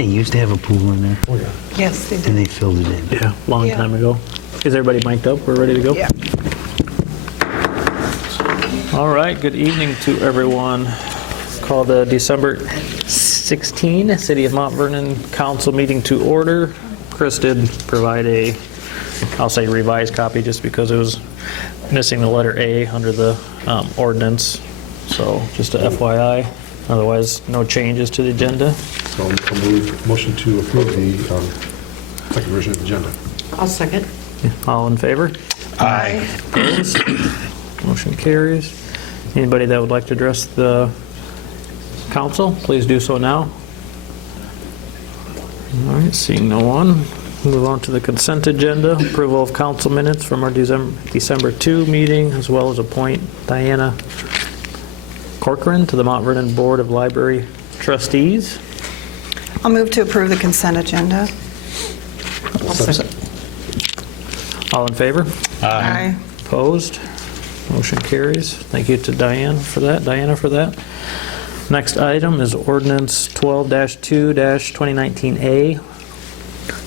they used to have a pool in there? Oh, yeah. Yes, they And did. they filled it in. Yeah, long Yeah. time ago. Is everybody mic'd up? We're ready to go? Yeah. All right, good evening to everyone. Call the December 16 City of Mount Vernon Council meeting to order. Chris did provide a, I'll say revised copy just because it was missing the letter A under the ordinance. So just a FYI. Otherwise, no changes to the agenda. So I'll move motion to approve the second version of the agenda. I'll second. All in favor? Aye. Opposed? Motion carries. Anybody that would like to address the council, please do so now. All right, seeing no one, move on to the consent agenda. Approval of council minutes from our December 2 meeting, as well as appoint Diana Corcoran to the Mount Vernon Board of Library Trustees. I'll move to approve the consent agenda. I'll second. All in favor? Aye. Opposed? Motion carries. Thank you to Diana for that. Next item is ordinance 12-2-2019A,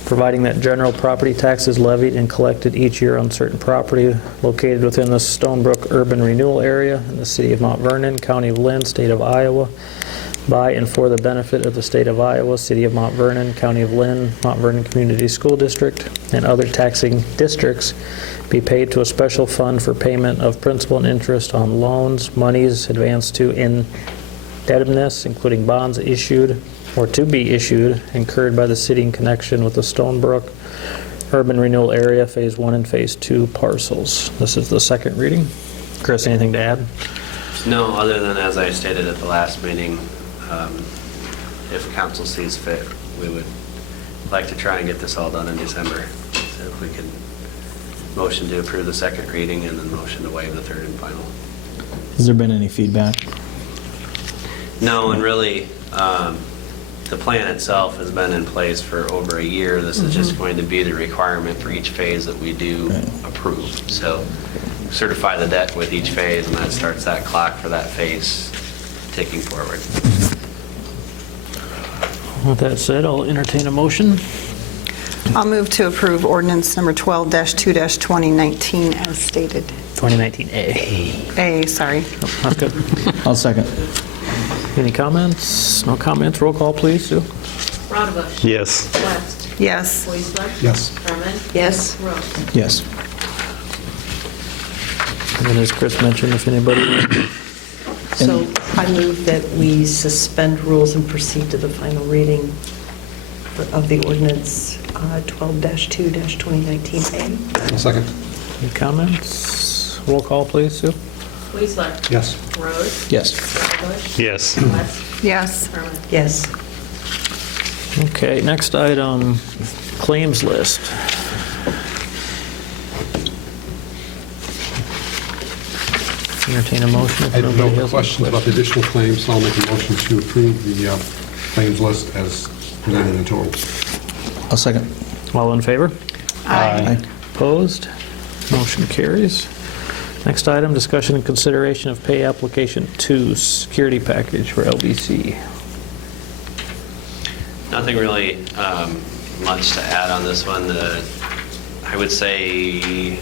providing that general property tax is levied and collected each year on certain property located within the Stonebrook Urban Renewal Area in the city of Mount Vernon, county of Lynn, state of Iowa, by and for the benefit of the state of Iowa, city of Mount Vernon, county of Lynn, Mount Vernon Community School District, and other taxing districts, be paid to a special fund for payment of principal and interest on loans, monies advanced to indebtedness, including bonds issued or to be issued, incurred by the city in connection with the Stonebrook Urban Renewal Area Phase 1 and Phase 2 parcels. This is the second reading. Chris, anything to add? No, other than as I stated at the last meeting, if council sees fit, we would like to try and get this all done in December. So if we could motion to approve the second reading and then motion to waive the third and final. Has there been any feedback? No, and really, the plan itself has been in place for over a year. This is just going to be the requirement for each phase that we do approve. So certify the debt with each phase, and that starts that clock for that phase ticking forward. With that said, I'll entertain a motion. I'll move to approve ordinance number 12-2-2019 as stated. 2019A. A, sorry. That's good. I'll second. Any comments? No comments? Roll call, please, Sue. Rotabush. Yes. West. Yes. Weisler. Yes. Herman. Yes. Rose. Yes. And then as Chris mentioned, if anybody, So I move that we suspend rules and proceed to the final reading of the ordinance 12-2-2019A. I'll second. any comments? Roll call, please, Sue. Weisler. Yes. Rose. Yes. Rotabush. Yes. West. Yes. Herman. Yes. Okay, next item, claims list. Entertain a motion. if I have nobody no has questions about the additional claims, so I'll make a motion to approve the claims list as presented in total. I'll second. All in favor? Aye. Opposed? Motion carries. Next item, discussion and consideration of pay application 2, security package for LBC. Nothing really much to add on this one. I would say,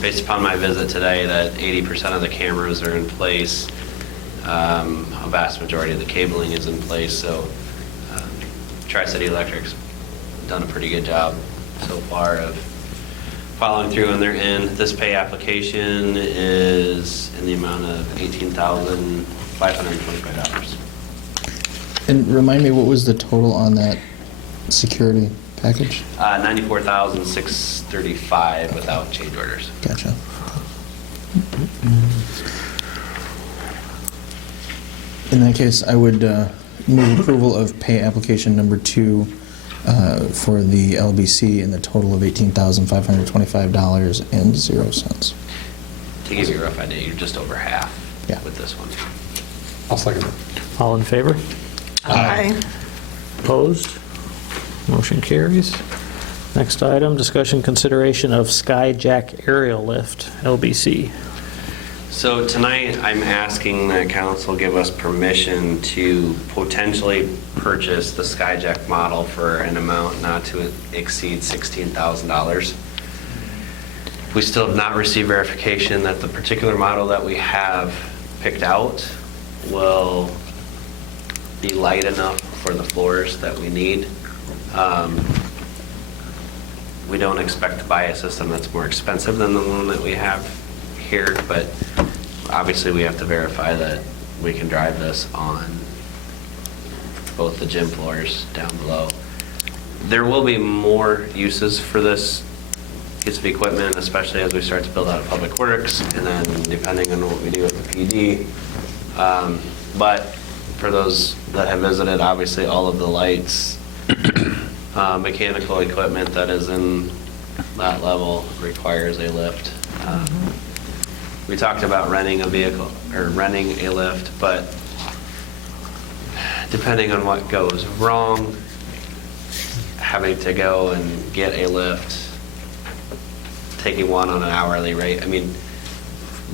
based upon my visit today, that 80% of the cameras are in place. A vast majority of the cabling is in place, so Tri-City Electric's done a pretty good job so far of following through on their end. This pay application is in the amount of $18,525. And remind me, what was the total on that security package? $94,635 without change orders. Gotcha. In that case, I would move approval of pay application number 2 for the LBC in the total of $18,525.00. To give you a rough idea, you're just over half with this one. I'll second it. All in favor? Aye. Opposed? Motion carries. Next item, discussion consideration of Skyjack aerial lift, LBC. So tonight, I'm asking the council give us permission to potentially purchase the Skyjack model for an amount not to exceed $16,000. We still have not received verification that the particular model that we have picked out will be light enough for the floors that we need. We don't expect to buy a system that's more expensive than the one that we have here, but obviously we have to verify that we can drive this on both the gym floors down below. There will be more uses for this piece of equipment, especially as we start to build out Public Works, and then depending on what we do with the PD. But for those that have visited, obviously all of the lights, mechanical equipment that is in that level requires a lift. We talked about renting a vehicle, or renting a lift, but depending on what goes wrong, having to go and get a lift, taking one on an hourly rate. I mean,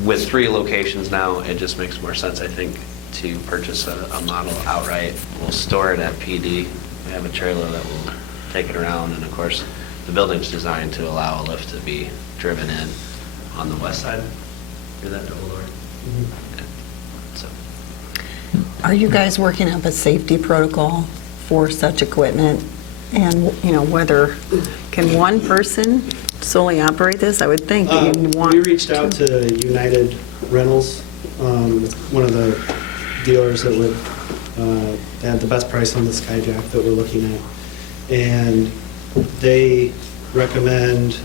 with 3 locations now, it just makes more sense, I think, to purchase a model outright. We'll store it at PD. We have a trailer that will take it around, and of course, the building's designed to allow a lift to be driven in on the west side. Is that double door? So, Are you guys working up a safety protocol for such equipment? And, whether, can one person solely operate this? I would think that you'd want. We reached out to United Rentals, one of the dealers that would had the best price on the Skyjack that we're looking at. And they recommend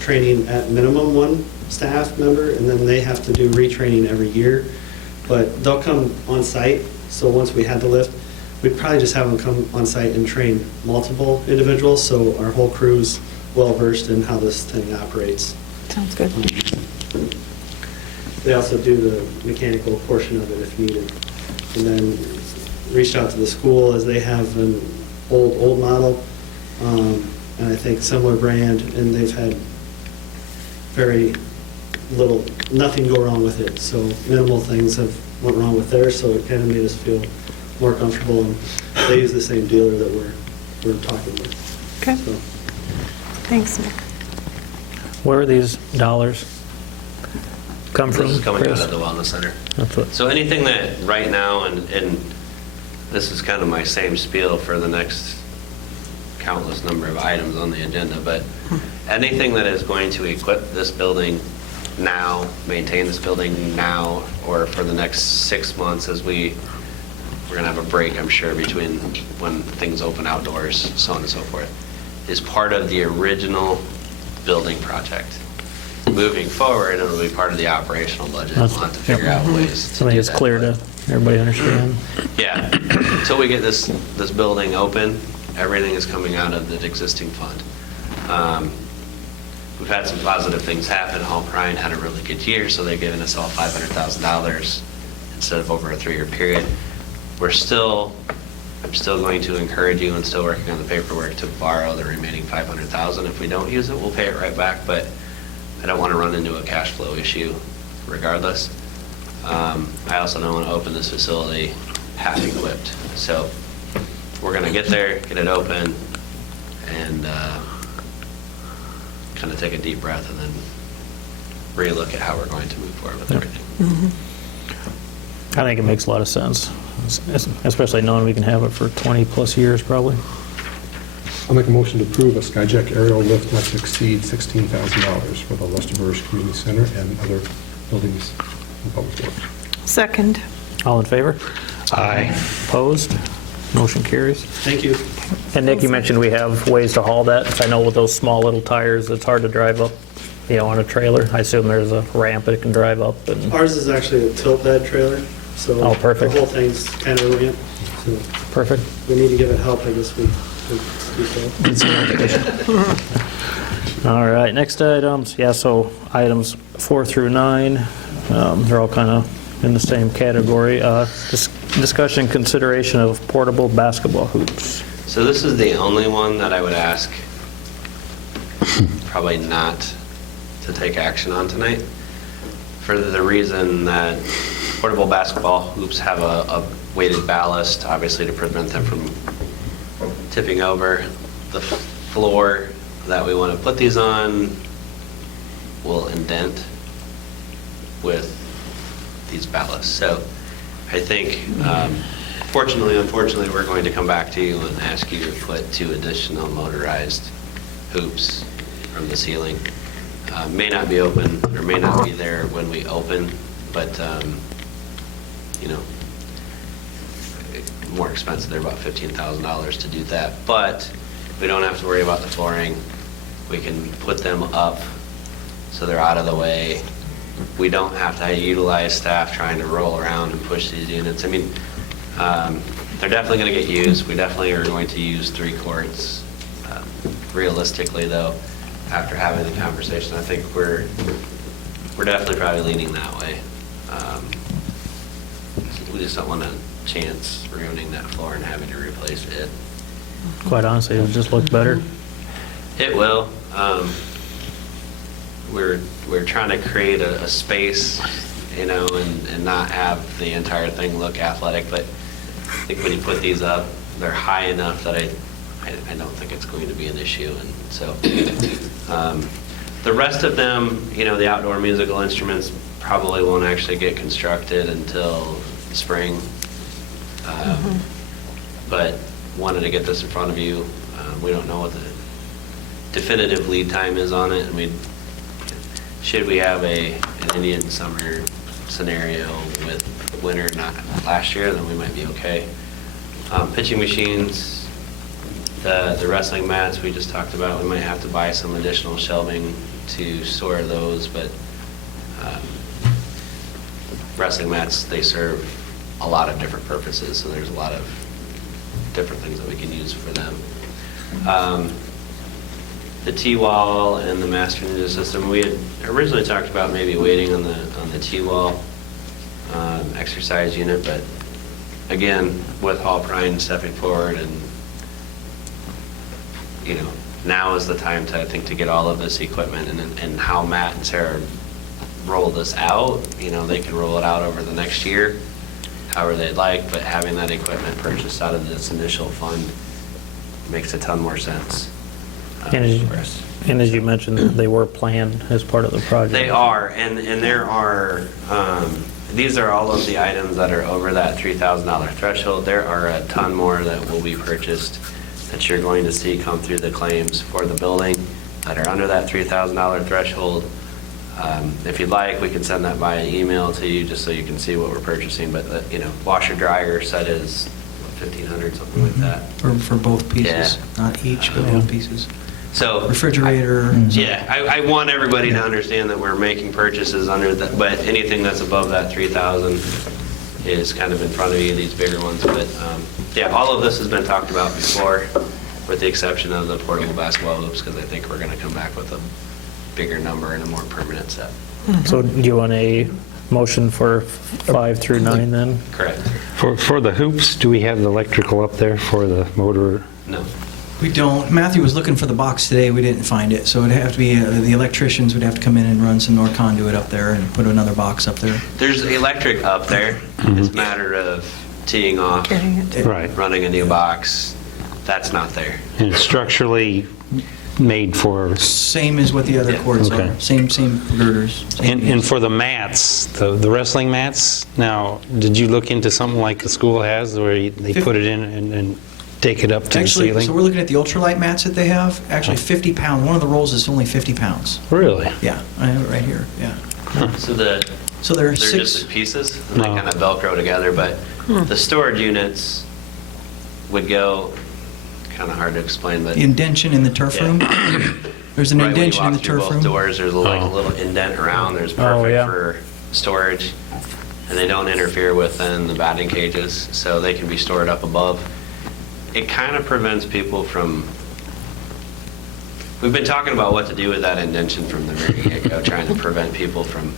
training at minimum 1 staff member, and then they have to do retraining every year. But they'll come on site, so once we had the lift, we'd probably just have them come on site and train multiple individuals, so our whole crew's well-versed in how this thing operates. Sounds good. They also do the mechanical portion of it if needed. And then reached out to the school, as they have an old model, and I think similar brand, and they've had very little, nothing go wrong with it. So minimal things have went wrong with theirs, so it kind of made us feel more comfortable. And they use the same dealer that we're talking with. Okay. So, Thanks, Nick. Where are these dollars come from? this is coming out Chris? of the wellness center. That's what, So anything that right now, and this is kind of my same spiel for the next countless number of items on the agenda, but anything that is going to equip this building now, maintain this building now, or for the next 6 months as we're going to have a break, I'm sure, between when things open outdoors, so on and so forth, is part of the original building project. Moving forward, it'll be part of the operational budget. We'll have to figure out ways to so I think do it's that, clear but- to everybody understand. Yeah, until we get this building open, everything is coming out of the existing fund. We've had some positive things happen. Hall Prine had a really good year, so they've given us all $500,000 instead of over a 3-year period. I'm still going to encourage you, and still working on the paperwork, to borrow the remaining $500,000. If we don't use it, we'll pay it right back, but I don't want to run into a cash flow issue regardless. I also don't want to open this facility half-equipped. So we're going to get there, get it open, and kind of take a deep breath and then relook at how we're going to move forward with everything. I think it makes a lot of sense, especially knowing we can have it for 20-plus years probably. I'll make a motion to approve a Skyjack aerial lift not to exceed $16,000 for the Lester Community Center and other buildings in Public Works. Second. All in favor? Aye. Opposed? Motion carries. thank you. And Nick, you mentioned we have ways to haul that. 'Cause I know with those small little tires, it's hard to drive up, on a trailer. I assume there's a ramp it can drive up and, Ours is actually a tilt bed trailer, so Oh, perfect. the whole thing's kind of a ramp. So perfect. we need to give it help, I guess we do so. All right, next items, so items 4 through 9, they're all kind of in the same category. Discussion, consideration of portable basketball hoops. So this is the only one that I would ask probably not to take action on tonight. for the reason that portable basketball hoops have a weighted ballast, obviously to prevent them from tipping over. The floor that we want to put these on will indent with these ballasts. So I think, unfortunately, we're going to come back to you and ask you to put 2 additional motorized hoops from the ceiling. May not be open, or may not be there when we open, but, more expensive. They're about $15,000 to do that. But we don't have to worry about the flooring. We can put them up so they're out of the way. We don't have to utilize staff trying to roll around and push these units. I mean, they're definitely going to get used. We definitely are going to use 3 courts. Realistically, though, after having the conversation, I think we're definitely probably leaning that way. We just don't want a chance ruining that floor and having to replace it. Quite honestly, it would just look better. It will. We're trying to create a space, and not have the entire thing look athletic. But I think when you put these up, they're high enough that I don't think it's going to be an issue. And so the rest of them, the outdoor musical instruments probably won't actually get constructed until spring. But wanted to get this in front of you. We don't know what the definitive lead time is on it, and should we have an Indian summer scenario with winter not last year, then we might be okay. Pitching machines, the wrestling mats we just talked about, we might have to buy some additional shelving to store those, but wrestling mats, they serve a lot of different purposes, so there's a lot of different things that we can use for them. The T-wall and the master ninja system, we had originally talked about maybe waiting on the T-wall exercise unit, but again, with Hall Prine stepping forward, and now is the time to, I think, to get all of this equipment, and how Matt and Sarah roll this out. They can roll it out over the next year, however they'd like, but having that equipment purchased out of this initial fund makes a ton more sense. And as you mentioned, they were planned as part of the project. They are, and there are, these are all of the items that are over that $3,000 threshold. There are a ton more that will be purchased that you're going to see come through the claims for the building that are under that $3,000 threshold. If you'd like, we can send that by email to you just so you can see what we're purchasing. But washer dryer set is $1,500, something like that. For both pieces, Yeah. not each, but both pieces. So Refrigerator. yeah, I want everybody to understand that we're making purchases under that, but anything that's above that 3,000 is kind of in front of you, these bigger ones. But yeah, all of this has been talked about before, with the exception of the portable basketball hoops, because I think we're going to come back with a bigger number and a more permanent set. So do you want a motion for 5 through 9 then? Correct. For the hoops, do we have the electrical up there for the motor? No. We don't. Matthew was looking for the box today. We didn't find it. So it'd have to be, the electricians would have to come in and run some North conduit up there and put another box up there. There's electric up there. It's a matter of teeing off, Getting it. Right. running a new box. That's not there. And it's structurally made for, Same as what the other Yeah. courts Okay. are. Same girders. and for the mats, the wrestling mats, now, did you look into something like the school has where they put it in and take it up to the Actually, ceiling? so we're looking at the ultralight mats that they have. Actually, 50 pounds. One of the rolls is only 50 pounds. Really? Yeah, I have it right here. Yeah. So they're So there are just six. in pieces, and they Oh. kind of Velcro together, but the storage units would go, kind of hard to explain, but The indention in the turf Yeah. room. There's an right when you indention in the walk through turf both room. doors, there's like a Oh. little indent around, there's Oh, perfect yeah. for storage, and they don't interfere with then the batting cages, so they can be stored up above. It kind of prevents people from, we've been talking about what to do with that indention from the very get-go, trying to prevent people from,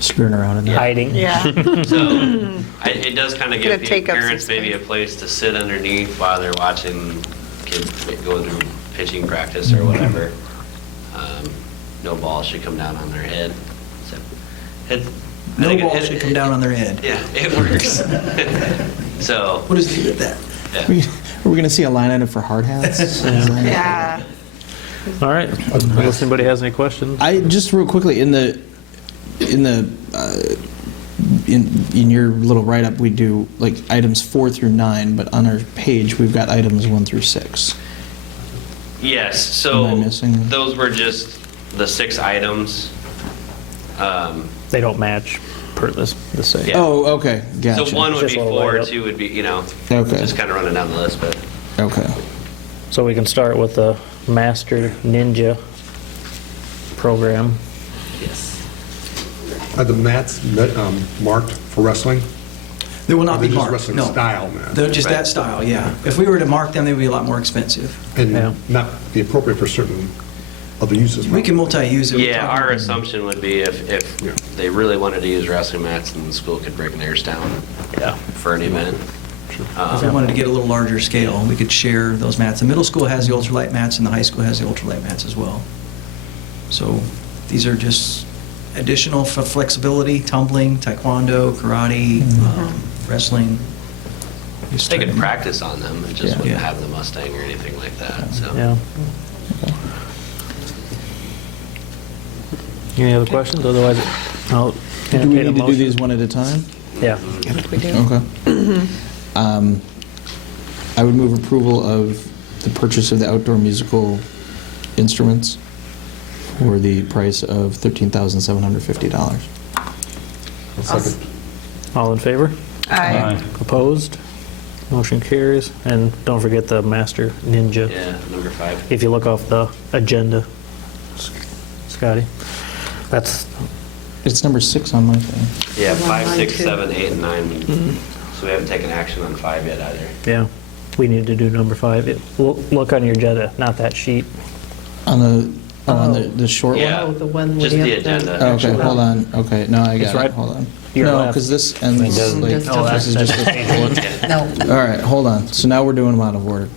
Screwing around in there. Hiding? Yeah. so it does kind of Gonna give take up some parents maybe a space. place to sit underneath while they're watching kids go through pitching practice or whatever. No ball should come down on their head. So I No think ball should come down on their head. Yeah, it works. So, What is the with that? yeah. Are we going to see a line item for hard hats? Is that- Yeah. All right, unless anybody has any questions? I just real quickly in your little write up we do like items 4 through 9, but on our page we've got items 1 through 6. Yes, Am I so missing? those were just the 6 items. They don't match per the same. Yeah. Oh, okay, gotcha. So 1 would Just be a little 4, write-up. 2 would be, Okay. just kind of running down the list, but. Okay. So we can start with the Master Ninja program. Yes. Are the mats marked for wrestling? They will not be They're just marked, wrestling no. style mats? They're just Right. that style, yeah. If we were to mark them, they would be a lot more expensive. And Yeah. not be appropriate for certain other uses? We can multi-use it. Yeah, our assumption would be if Yeah. they really wanted to use wrestling mats, then the school could bring theirs down Yeah. for an event. If we wanted to get a little larger scale, we could share those mats. The middle school has the ultralight mats, and the high school has the ultralight mats as well. So these are just additional for flexibility, tumbling, taekwondo, karate, wrestling. Just They try could to- practice on them, it just Yeah. wouldn't Yeah. have the Mustang or anything like that, so. Yeah. Any other questions? Otherwise, I'll Do we entertain a need to do motion. these one at a time? Yeah. We do. Okay. I would move approval of the purchase of the outdoor musical instruments for the price of $13,750. I'll second. All in favor? Aye. Opposed? Motion carries. And don't forget the Master Ninja. Yeah, number 5. If you look off the agenda, Scotty, that's, It's number 6 on my thing. Yeah, The one 5, line 6, two. 7, 8, and 9. So we haven't taken action on 5 yet either. yeah, we need to do number 5. Look on your agenda, not that sheet. On the short Yeah, Oh, the one with just the the- agenda. one? Okay, hold on. Okay, no, I It's got right- it. Hold on. Your No, left. because this ends It doesn't- like, Oh, this is just. No. All right, hold on. So now we're doing them out of order.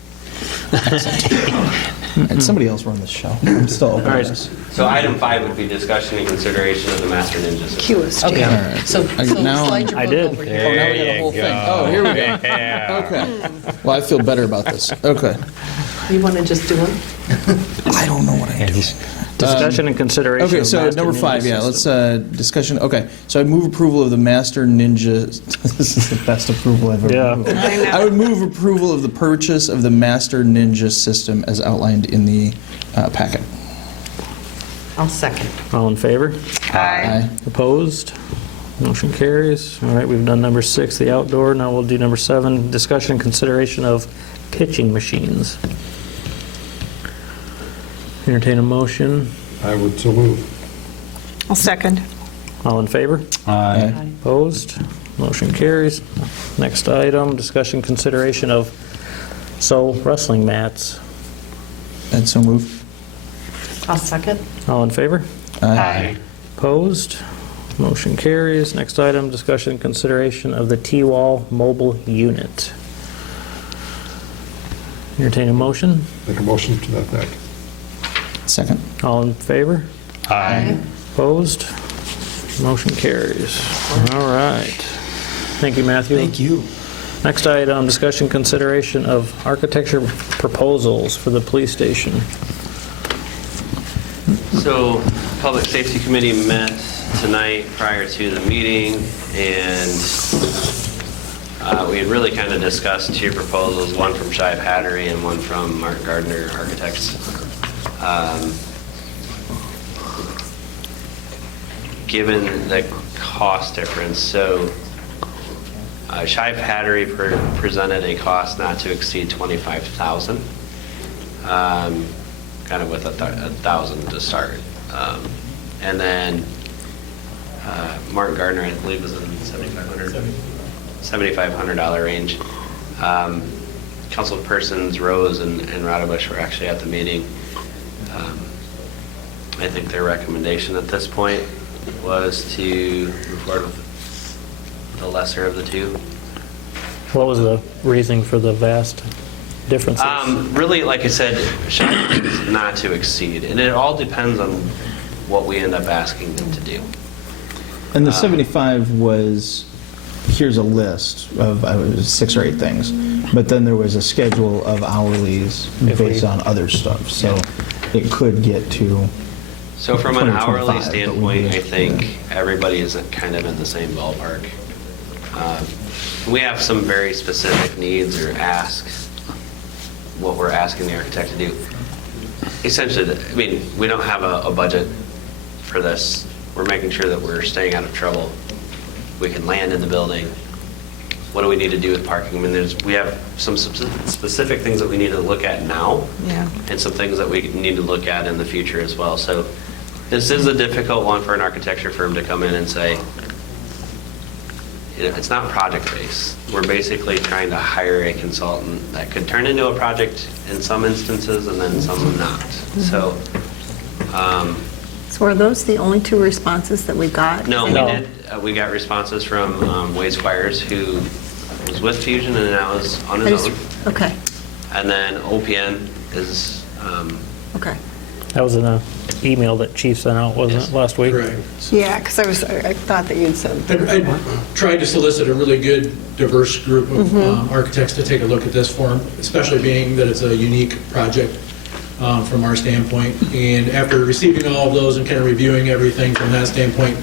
Excellent. All right, somebody else run this show. I'm still open All to right. this. So item 5 would be discussion and consideration of the Master Ninja system. Cue us, Okay. Jay. All right. So I- now- slide your I book did. over here. Oh, now we got a whole thing. Oh, here we go. Okay. Well, I feel better about this. Okay. You want to just do them? I don't know what I'm doing. Discussion and consideration Okay, of so Master number Ninja 5, yeah, system. let's, discussion, okay. So I move approval of the Master Ninja, this is the best approval I've ever Yeah. moved. I would move approval of the purchase of the Master Ninja system as outlined in the packet. I'll second. All in favor? Aye. Opposed? Motion carries. All right, we've done number 6, the outdoor. Now we'll do number 7, discussion and consideration of pitching machines. Entertain a motion. I would so move. I'll second. All in favor? Aye. Opposed? Motion carries. Next item, discussion consideration of wrestling mats. And so move. I'll second. All in favor? Aye. Opposed? Motion carries. Next item, discussion and consideration of the T-wall mobile unit. Entertain a motion. Make a motion to that effect. Second. All in favor? Aye. Opposed? Motion carries. All right. Thank you, Matthew. Thank you. Next item, discussion consideration of architecture proposals for the police station. So, Public Safety Committee met tonight prior to the meeting, and we had really kind of discussed 2 proposals, one from Shive Hattery and one from Mark Gardner Architects. Given the cost difference, so Shive Hattery presented a cost not to exceed $25,000, kind of with $1,000 to start. And then Mark Gardner, I believe, was in $7,500 range. Councilpersons Rose and Rodabush were actually at the meeting. I think their recommendation at this point was to move forward with the lesser of the 2. What was the reasoning for the vast differences? Really, like I said, Shive is not to exceed, and it all depends on what we end up asking them to do. And the 75 was, here's a list of 6 or 8 things, but then there was a schedule of hourlies based on other stuff, so it could get to. So from an 20, 25, hourly but we standpoint, would- I think everybody is kind of in the same ballpark. We have some very specific needs or asks, what we're asking the architect to do. Essentially, I mean, we don't have a budget for this. We're making sure that we're staying out of trouble. We can land in the building. What do we need to do with parking? I mean, we have some specific things that we need to look at now, Yeah. and some things that we need to look at in the future as well. So this is a difficult one for an architecture firm to come in and say, it's not project-based. We're basically trying to hire a consultant that could turn into a project in some instances and then some not. So, So are those the only 2 responses that we got? no, we No. did, we got responses from Wade Squires, who was with Fusion and now is on his own. Okay, And then OPN is, okay. That was in an email that Chief sent out, wasn't Yes. it, last week? Correct. Yeah, because I thought that you'd said. I tried to solicit a really good, diverse group of architects to take a look at this form, especially being that it's a unique project from our standpoint. And after receiving all of those and kind of reviewing everything from that standpoint,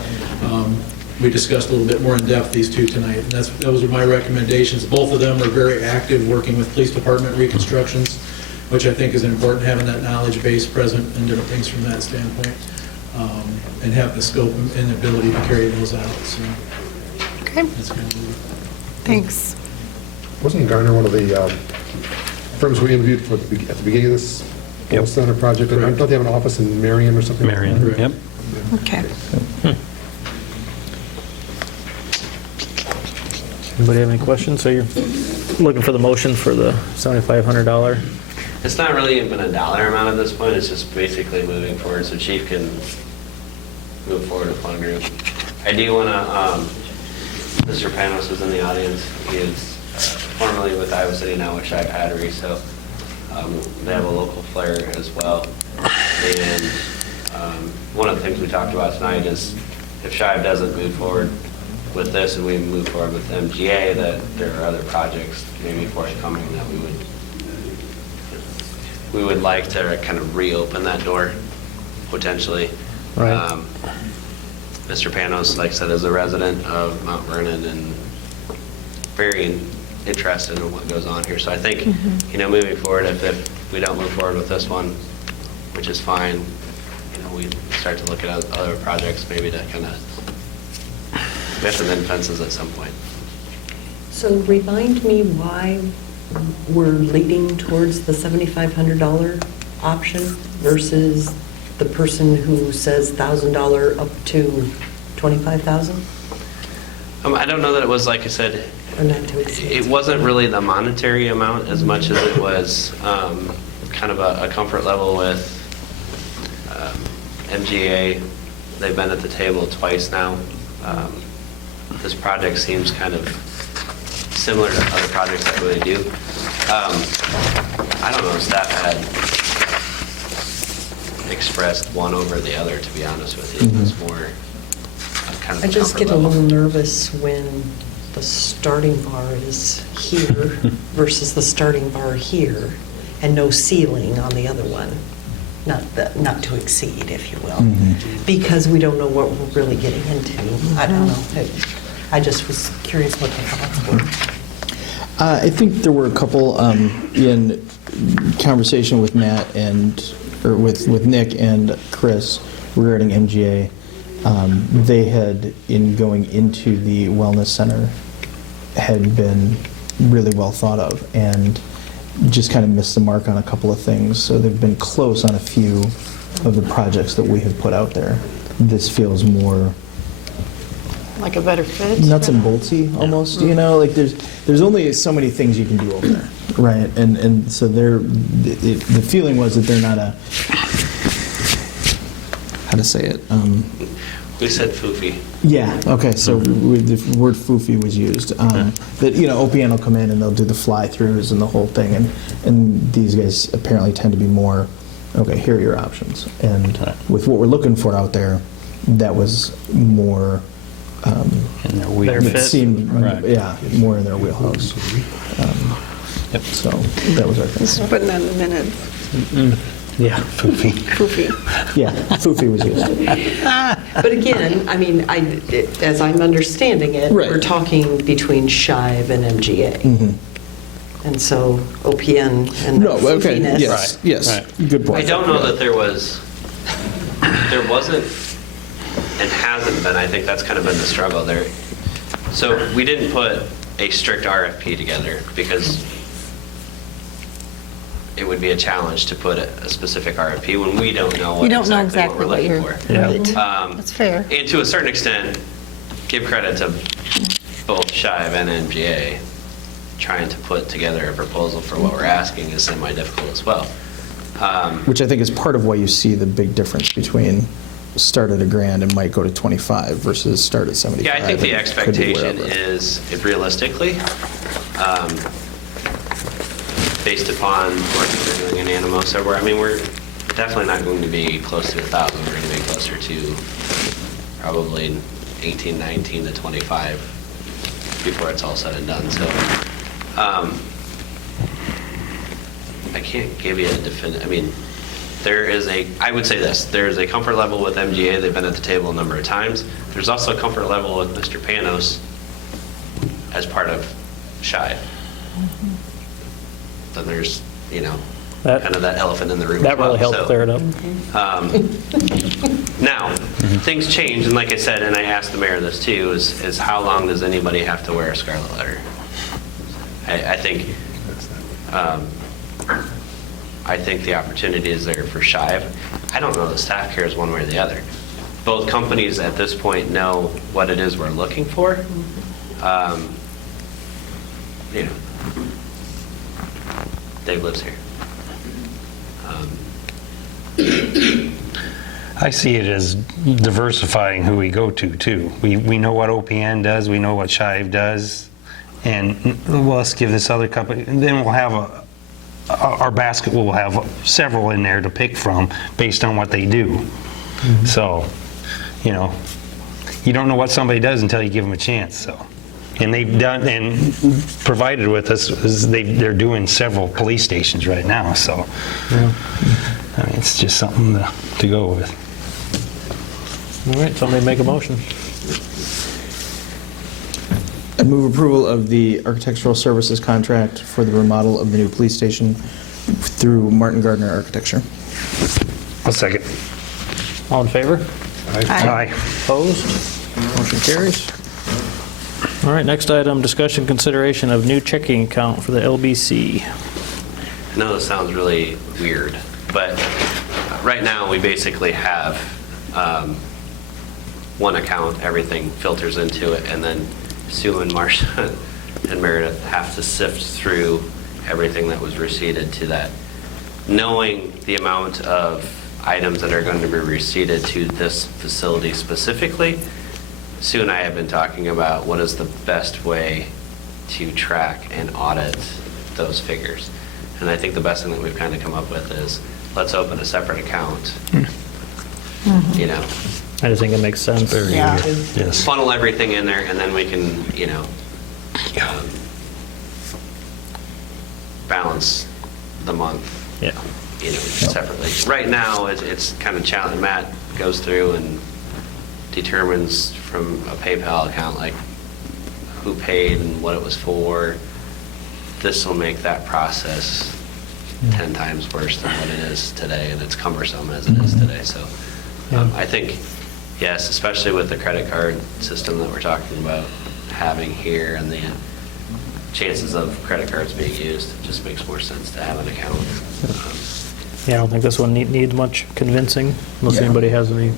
we discussed a little bit more in depth these 2 tonight. And those are my recommendations. Both of them are very active, working with police department reconstructions, which I think is important, having that knowledge base present and different things from that standpoint, and have the scope and ability to carry those out. So Okay, that's kind of thanks. Wasn't Garner one of the firms we interviewed for at the beginning of this Yep. Center project? And don't they have an office in Marion or something? like that? Marion, yep. Okay. Anybody have any questions? So you're looking for the motion for the $7,500? it's not really even a dollar amount at this point, it's just basically moving forward so Chief can move forward with one group. I do want to, Mr. Panos is in the audience. He is formerly with Iowa City, now with Shive Hattery, so they have a local flair as well. And one of the things we talked about tonight is if Shive doesn't move forward with this and we move forward with MGA, that there are other projects maybe forthcoming that we would like to kind of reopen that door potentially. Right. Mr. Panos, like I said, is a resident of Mount Vernon and very interested in what goes on here. So I think, moving forward, if we don't move forward with this one, which is fine, we start to look at other projects maybe to kind of, we have to mend fences at some point. So remind me why we're leading towards the $7,500 option versus the person who says $1,000 up to $25,000? I don't know that it was, like I said, Or not to exceed? it wasn't really the monetary amount as much as it was kind of a comfort level with MGA. They've been at the table twice now. This project seems kind of similar to other projects that we do. I don't know if staff had expressed one over the other, to be honest with you. It was more kind of I a just comfort get a level. little nervous when the starting bar is here versus the starting bar here and no ceiling on the other one. Not to exceed, if you will, because we don't know what we're really getting into. I don't know. I just was curious what the thoughts were. I think there were a couple in conversation with Matt or with Nick and Chris regarding MGA. They had, in going into the wellness center, had been really well thought of and just kind of missed the mark on a couple of things. So they've been close on a few of the projects that we have put out there. This feels more Like a better fit? nuts and boltsy almost, like there's only so many things you can do over there, right? And so the feeling was that they're not how to say it? We said foofy. Yeah, okay, so the word foofy was used. That, OPN will come in and they'll do the fly-throughs and the whole thing, and these guys apparently tend to be more, okay, here are your options. And with what we're looking for out there, that was more In their wheel. Their that fit. seemed, Right. yeah, more in their wheelhouse. Yep. So that was our Just thing. putting that in the minutes. Yeah, foofy. Poofy. Yeah, Fufi was used. But again, I mean, as I'm understanding it, Right. we're talking between Shive and MGA. And so OPN and the No, okay, foofiness. yes, yes, Right. good point. I don't know that there wasn't, and hasn't been, I think that's kind of been the struggle there. So we didn't put a strict RFP together because it would be a challenge to put a specific RFP when we don't know You don't know what exactly we're what looking you're, for. right. Um, That's fair. And to a certain extent, give credit to both Shive and MGA. Trying to put together a proposal for what we're asking is semi-difficult as well. Which I think is part of why you see the big difference between start at $1,000 and might go to 25 versus start at 75. Yeah, I think the and could be expectation wherever. is realistically, based upon work that we're doing in Anamosa, where, I mean, we're definitely not going to be close to 1,000. We're going to be closer to probably 18, 19 to 25 before it's all said and done. So I can't give you a definite, I mean, I would say this, there's a comfort level with MGA. They've been at the table a number of times. There's also a comfort level with Mr. Panos as part of Shive. Then there's, That- kind of that elephant in the room. That as well. really helped So, clear it up. Now, things change, and like I said, and I asked the mayor this too, is how long does anybody have to wear a scarlet letter? I think the opportunity is there for Shive. I don't know that staff cares one way or the other. Both companies at this point know what it is we're looking for. Dave lives here. I see it as diversifying who we go to, too. We know what OPN does, we know what Shive does, and well, let's give this other company, and then we'll have our basket will have several in there to pick from based on what they do. So, you don't know what somebody does until you give them a chance, so. And they've done, and provided with us, is they're doing several police stations right now, so. I mean, it's just something to go with. All right, somebody make a motion. I move approval of the architectural services contract for the remodel of the new police station through Martin Gardner Architecture. I'll second. All in favor? Aye. Opposed? Motion carries. All right, next item, discussion consideration of new checking account for the LBC. I know this sounds really weird, but right now we basically have one account, everything filters into it, and then Sue and Marcia and Meredith have to sift through everything that was receipted to that. Knowing the amount of items that are going to be receipted to this facility specifically, Sue and I have been talking about what is the best way to track and audit those figures. And I think the best thing that we've kind of come up with is, let's open a separate account. I just think it makes sense. Yeah. Yes. Funnel everything in there, and then we can, balance the month, Yeah. separately. Right now, it's kind of challenging. Matt goes through and determines from a PayPal account, like, who paid and what it was for. This will make that process 10 times worse than what it is today, and it's cumbersome as it is today. So I think, yes, especially with the credit card system that we're talking about having here and the chances of credit cards being used, it just makes more sense to have an account. Yeah, I don't think this one needs much convincing, unless Yeah. anybody has any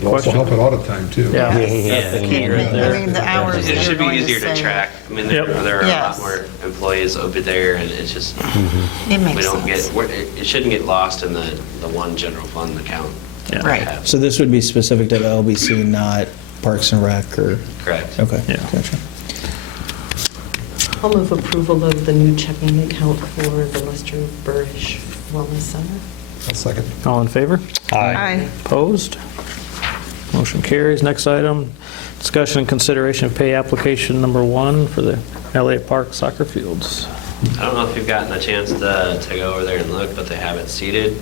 It'll also help at audit time, too. Yeah. Yeah. That's the key right there. I mean, the hours It they're should be going easier to save. track. I mean, Yep. there are a Yes. lot more employees over there, and it's just, It makes we don't sense. it shouldn't get lost in the one general fund account. Yeah. that we Right. have. So this would be specific to the LBC, not Parks and Rec or, Correct. okay, Yeah. gotcha. I'll move approval of the new checking account for the Lester Burrish Wellness Center. I'll second. All in favor? Aye. Opposed? Motion carries. Next item, Discussion and consideration of pay application number 1 for the Elliott Park soccer fields. I don't know if you've gotten a chance to go over there and look, but they have it seeded.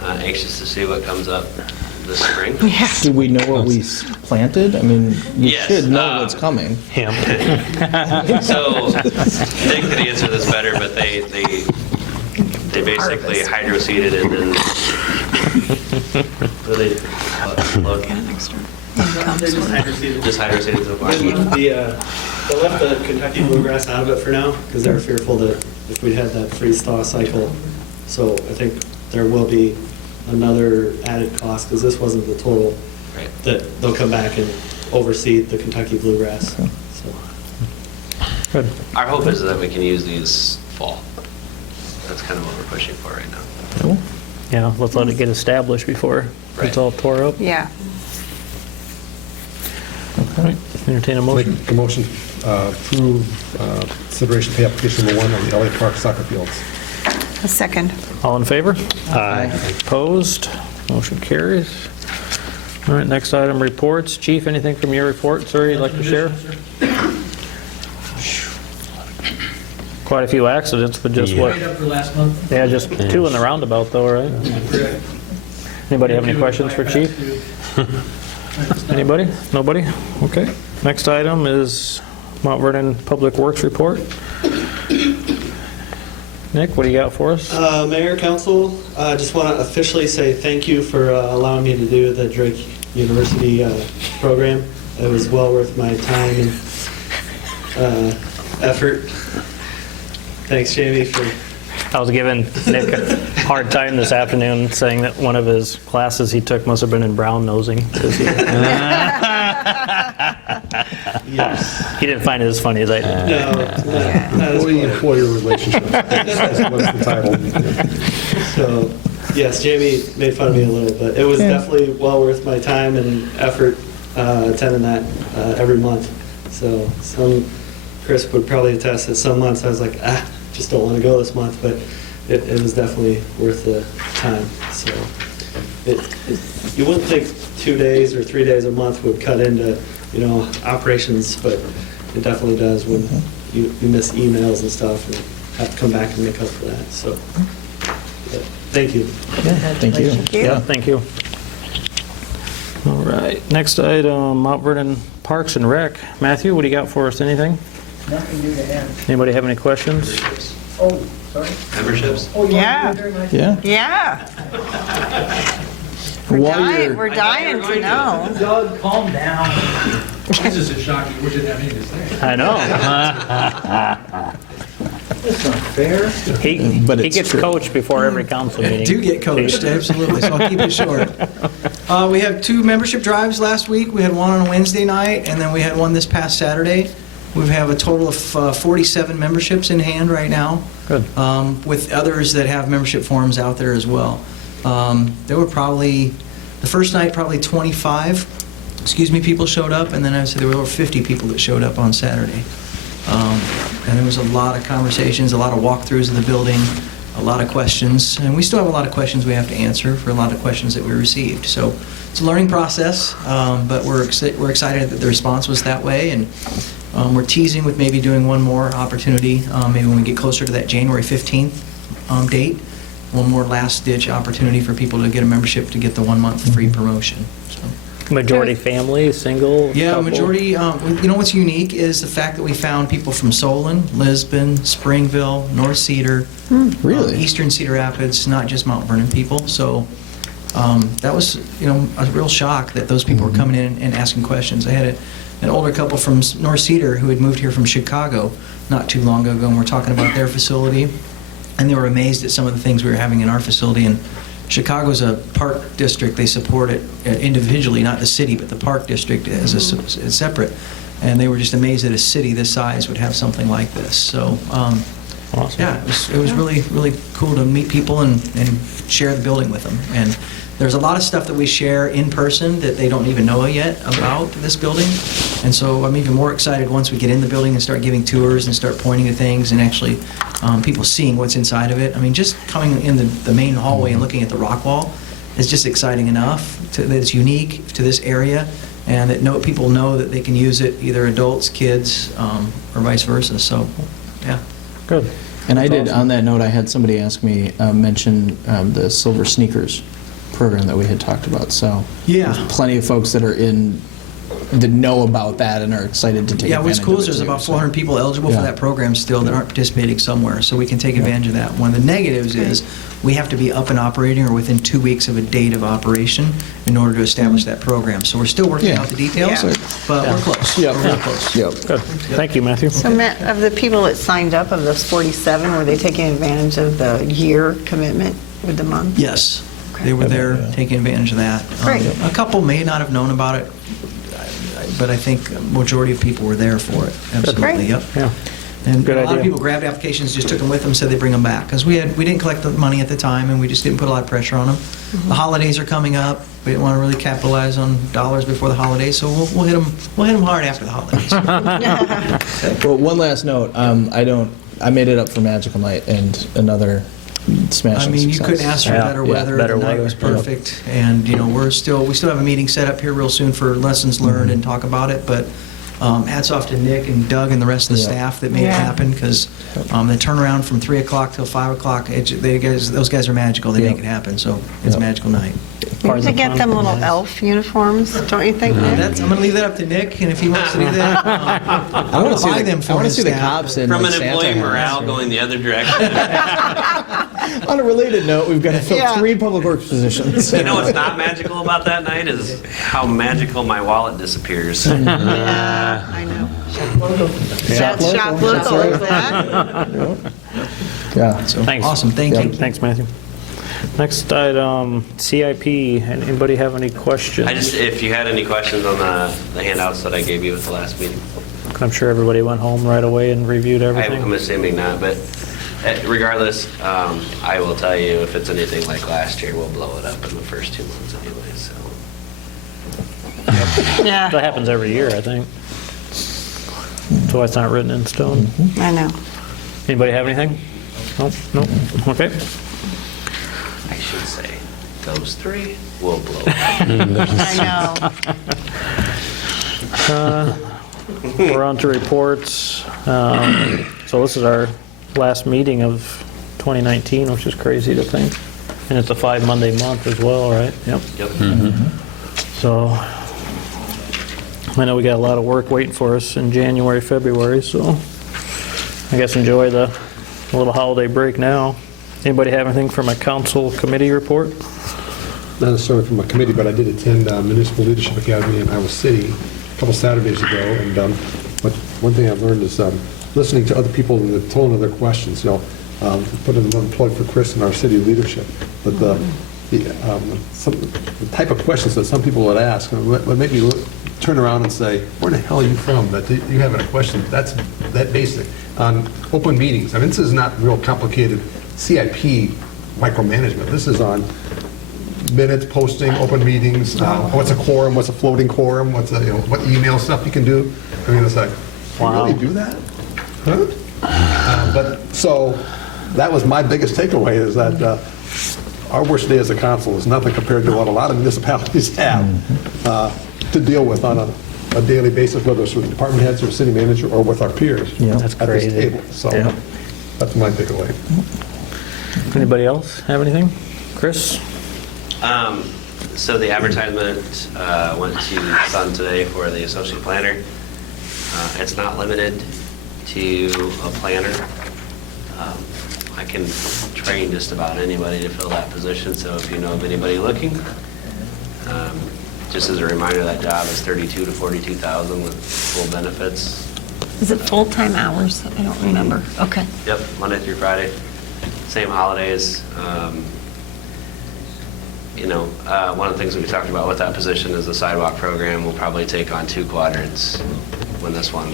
Anxious to see what comes up this spring. Do we know what we planted? I mean, we Yes, should know what's coming. Hemp. So, Nick could answer this better, but they basically hydro-seeded and then, what do they, look, They're just hydro-seeded. just hydro-seeded so far. They left the Kentucky bluegrass out of it for now, because they were fearful that if we had that freeze-thaw cycle. So I think there will be another added cost, because this wasn't the total, Right. that they'll come back and overseed the Kentucky bluegrass. So Good. Our hope is that we can use these fall. That's kind of what we're pushing for right now. Cool. Yeah, let's let it get established before it's Right. all tore up. Yeah. All right, entertain a motion. Make a motion, approve consideration pay application number 1 on the LA Park soccer fields. A second. All in favor? Aye. Opposed? Motion carries. All right, next item, reports. Chief, anything from your report, sir, you'd like to share? Quite a few accidents, but just what? Made up for last month. Yeah, just 2 in the roundabout though, right? Anybody have any questions for Chief? Anybody? Nobody? Okay. Next item is Mount Vernon Public Works Report. Nick, what do you got for us? Mayor, Council, I just want to officially say thank you for allowing me to do the Drake University program. It was well worth my time and effort. Thanks, Jamie, for... I was giving Nick a hard time this afternoon, saying that one of his classes he took must have been in brown nosing. 'Cause Yes. he didn't find it as funny as I did. No, not as funny. Employee-employer relationship. That's what's the title. So, yes, Jamie made fun of me a little, but it was definitely well worth my time and effort attending that every month. So Chris would probably attest that some months I was like, just don't want to go this month, but it was definitely worth the time. So you wouldn't think 2 days or 3 days a month would cut into, operations, but it definitely does when you miss emails and stuff and have to come back and make up for that. So, thank you. Thank you. Yeah, thank you. All right, next item, Mount Vernon Parks and Rec. Matthew, what do you got for us? Anything? Nothing new to add. Anybody have any questions? Oh, sorry. Memberships? Oh, you Yeah. want to do very much? Yeah. Yeah. While you're- We're dying to know. Doug, calm down. This is shocking, we didn't have anything to say. I know. That's not fair. He But he it's gets true. coached before every council meeting. Do get coached, absolutely, so I'll keep it short. We had 2 membership drives last week. We had one on Wednesday night, and then we had one this past Saturday. We have a total of 47 memberships in hand right now. Good. With others that have membership forms out there as well. There were probably, the first night, probably 25, people showed up, and then I would say there were over 50 people that showed up on Saturday. And there was a lot of conversations, a lot of walkthroughs of the building, a lot of questions, and we still have a lot of questions we have to answer for a lot of questions that we received. So it's a learning process, but we're excited that the response was that way, and we're teasing with maybe doing one more opportunity, maybe when we get closer to that January 15th date, one more last-ditch opportunity for people to get a membership to get the 1 month free promotion. So. Majority family, single? Yeah, couple? majority, what's unique is the fact that we found people from Solon, Lisbon, Springville, North Cedar, Really? Eastern Cedar Rapids, not just Mount Vernon people. So that was, a real shock that those people were coming in and asking questions. I had an older couple from North Cedar who had moved here from Chicago not too long ago, and we're talking about their facility, and they were amazed at some of the things we were having in our facility. And Chicago's a park district. They support it individually, not the city, but the park district as a separate. And they were just amazed that a city this size would have something like this. So, Awesome. yeah, it was really, really cool to meet people and share the building with them. And there's a lot of stuff that we share in person that they don't even know yet about this building. And so I'm even more excited once we get in the building and start giving tours and start pointing to things and actually people seeing what's inside of it. I mean, just coming in the main hallway and looking at the rock wall is just exciting enough that it's unique to this area. and that people know that they can use it, either adults, kids, or vice versa. So, yeah. Good. And I That's did, awesome. on that note, I had somebody ask me, mention the Silver Sneakers program that we had talked about. So Yeah. there's plenty of folks that know about that and are excited to take Yeah, advantage what's cool of is it there's too, about so. 400 people eligible for Yeah. that program still that aren't participating somewhere, so we can take advantage of that. One of the negatives is we have to be up and operating or within 2 weeks of a date of operation in order to establish that program. So we're still working Yeah. out the details, Yeah. but we're close. Yep. We're real close. Yep. Good. Thank you, Matthew. So Matt, of the people that signed up, of those 47, were they taking advantage of the year commitment with the month? Yes, they were there taking advantage of that. Great. A couple may not have known about it, but I think a majority of people were there for it. Absolutely, Great. yep. Yeah. And Good a lot idea. of people grabbed applications, just took them with them, said they bring them back. Because we didn't collect the money at the time, and we just didn't put a lot of pressure on them. The holidays are coming up. We didn't want to really capitalize on dollars before the holidays, so we'll hit them hard after the holidays. Well, one last note. I made it up for Magical Night and another smashing I mean, you success. couldn't ask for Yeah. better Yeah, weather. better The night weather. was perfect, and we still have a meeting set up here real soon for lessons learned and talk about it. But hats off to Nick and Doug and the rest of the Yeah. staff that made it Yeah. happen, because the turnaround from 3 o'clock till 5 o'clock, those guys are magical. They Yeah. make it happen. So it's a Yeah. magical night. You Part of have to the get fun. them little elf uniforms, don't you think, Nick? I'm going to leave that up to Nick, and if he wants to do that, I want to buy them for I want to his see the staff. cops in From like, an Santa employee hats. morale going the other direction. On a related note, we've got to fill Yeah. 3 public works positions. You know what's not magical about that night is how magical my wallet disappears. Yeah, I know. That's shop local, is that? Yeah. So, Thanks. awesome. Thank you. Thanks, Matthew. Next item, CIP. Anybody have any questions? If you had any questions on the handouts that I gave you at the last meeting. I'm sure everybody went home right away and reviewed I'm everything. assuming not, but regardless, I will tell you, if it's anything like last year, we'll blow it up in the first 2 months anyway, so. Yeah, That happens every year, I think. So it's not written in stone. I know. Anybody have anything? Nope, nope. Okay. I should say, those 3 will blow up. I know. We're on to reports. So this is our last meeting of 2019, which is crazy to think. And it's a 5-Monday month as well, right? Yep. Yep. So I know we got a lot of work waiting for us in January, February, so I guess enjoy the little holiday break now. Anybody have anything from a council committee report? Not necessarily from a committee, but I did attend Municipal Leadership Academy in Iowa City a couple Saturdays ago, and one thing I've learned is listening to other people and the tone of their questions. Put in another plug for Chris and our city leadership, but the type of questions that some people would ask would make me turn around and say, "Where the hell are you from? That you have a question that's that basic on open meetings." I mean, this is not real complicated CIP micromanagement. This is on minutes, posting, open meetings, what's a quorum, what's a floating quorum, what's what email stuff you can do. I mean, it's like, you really do that? Huh? But so that was my biggest takeaway, is that our worst day as a council is nothing compared to what a lot of municipalities have to deal with on a daily basis, whether it's with department heads or city manager or with our peers That's at this crazy. table. So Yeah. that's my takeaway. Anybody else have anything? Chris? So the advertisement went to Sun today for the associate planner. It's not limited to a planner. I can train just about anybody to fill that position, so if you know of anybody looking, just as a reminder, that job is $32,000 to $42,000 with full benefits. Is it full-time hours? I don't remember. Okay. Yep, Monday through Friday, same holidays. One of the things that we talked about with that position is the sidewalk program will probably take on 2 quadrants when this one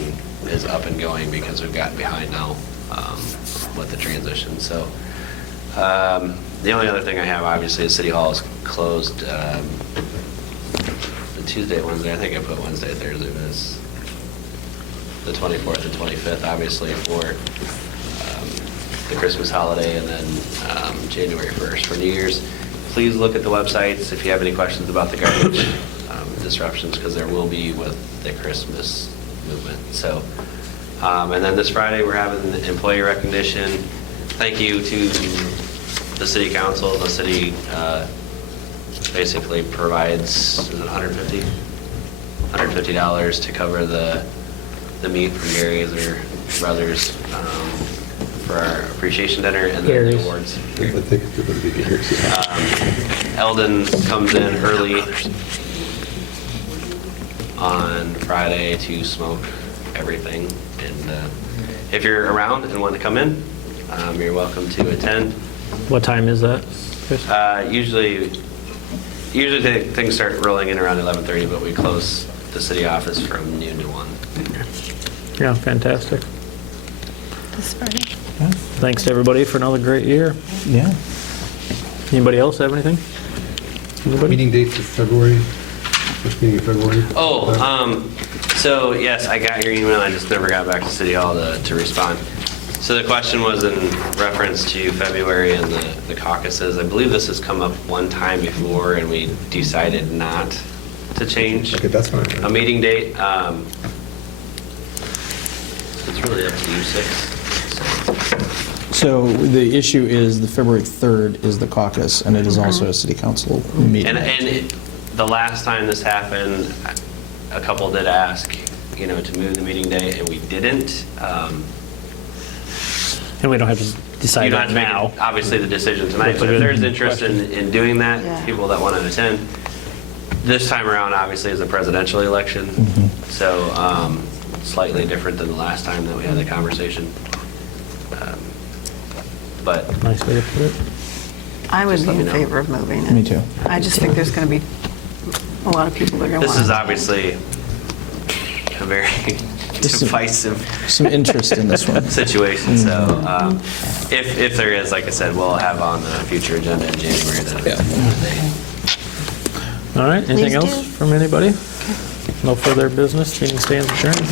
is up and going, because we've gotten behind now with the transition. So the only other thing I have, obviously, is City Hall is closed the Tuesday, Wednesday. I think I put Wednesday, Thursday, but it's the 24th and 25th, obviously, for the Christmas holiday, and then January 1st for New Year's. Please look at the websites if you have any questions about the garbage. disruptions, because there will be with the Christmas movement. So, and then this Friday, we're having the employee recognition. Thank you to the city council. The city basically provides, is it $150 to cover the meat for Gary's or brothers for our appreciation dinner and then the Gary's. awards. I think it's going to be here. Eldon comes in early on Friday to smoke everything. And if you're around and want to come in, you're welcome to attend. What time is that, Chris? Usually things start rolling in around 11:30, but we close the city office from noon to 1. Yeah, fantastic. This Friday. Thanks to everybody for another great year. Yeah. Anybody else have anything? Anybody? Meeting date for February, first meeting in February. So yes, I got your email. I just never got back to City Hall to respond. So the question was in reference to February and the caucuses. I believe this has come up one time before, and we decided not to change Okay, that's fine. a meeting date. It's really up to you six. So the issue is the February 3rd is the caucus, and it is also a city council meeting. And the last time this happened, a couple did ask, to move the meeting date, and we didn't. And we don't have to decide You don't that have to make, now. obviously, the decision tonight, but if there's interest in doing that, Yeah. people that want to attend, this time around, obviously, is a presidential election, so slightly different than the last time that we had the conversation. But Nice way to put it. I would Just be let me in know. favor of moving it. Me too. I just think there's going to be a lot of people that are going to want this is to. obviously a very divisive Some interest in this one. situation, so if there is, like I said, we'll have on the future agenda in January the date. All right, anything Please else do. from anybody? No further business, meeting stands adjourned.